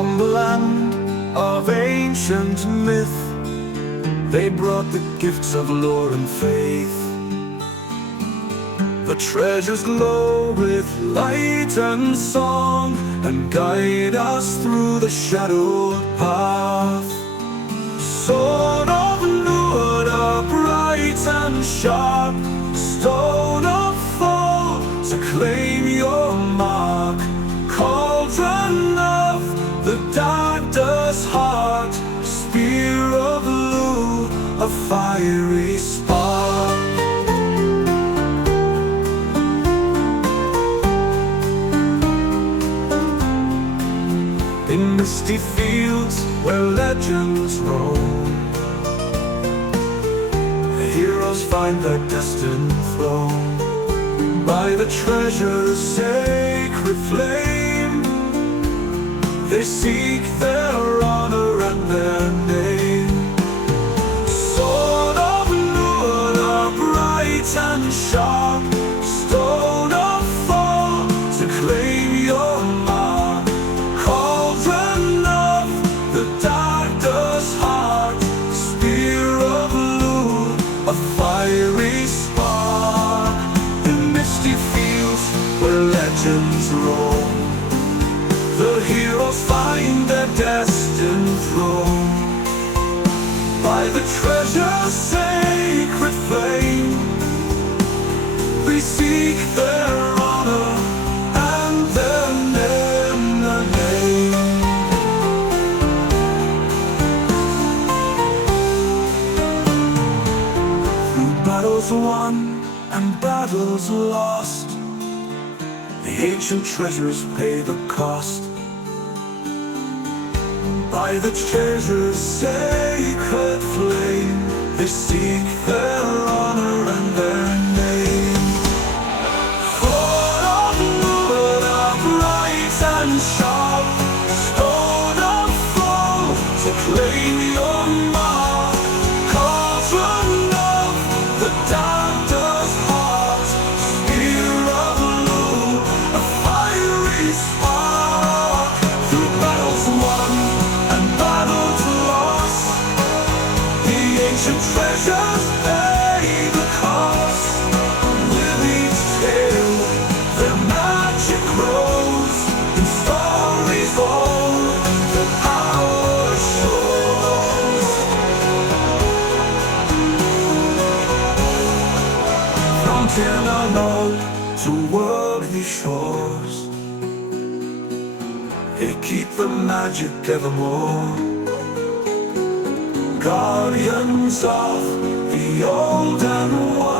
From the land of ancient myth, they brought the gifts of lore and faith. The treasures glow with light and song, and guide us through the shadowed path. Sword of Nuada, bright and sharp, Stone of Fál, to claim your mark. Cauldron of the Dagda's heart, Spear of Lugh, a fiery spark. In misty fields where legends roam, heroes find their destined throne. By the treasure's sacred flame, they seek their honor and their name. Sword of Nuada, bright and sharp, Stone of Fál, to claim your mark. Cauldron of the Dagda's heart, Spear of Lugh, a fiery spark. In misty fields where legends roam, the heroes find their destined throne. By the treasure's sacred flame, they seek their honor and their name. Through battles won and battles lost, the ancient treasures pay the cost. By the treasure's sacred flame, they seek their honor and their name. Sword of Nuada, bright and sharp, Stone of Fál, to claim your mark. Cauldron of the Dagda's heart, Spear of Lugh, a fiery spark. Through battles won and battles lost, the ancient treasures pay the cost. With each tale, their magic grows, in stories old, the power shows. From Danann to worldly shores, they keep the magic evermore. Guardians of the old and wise,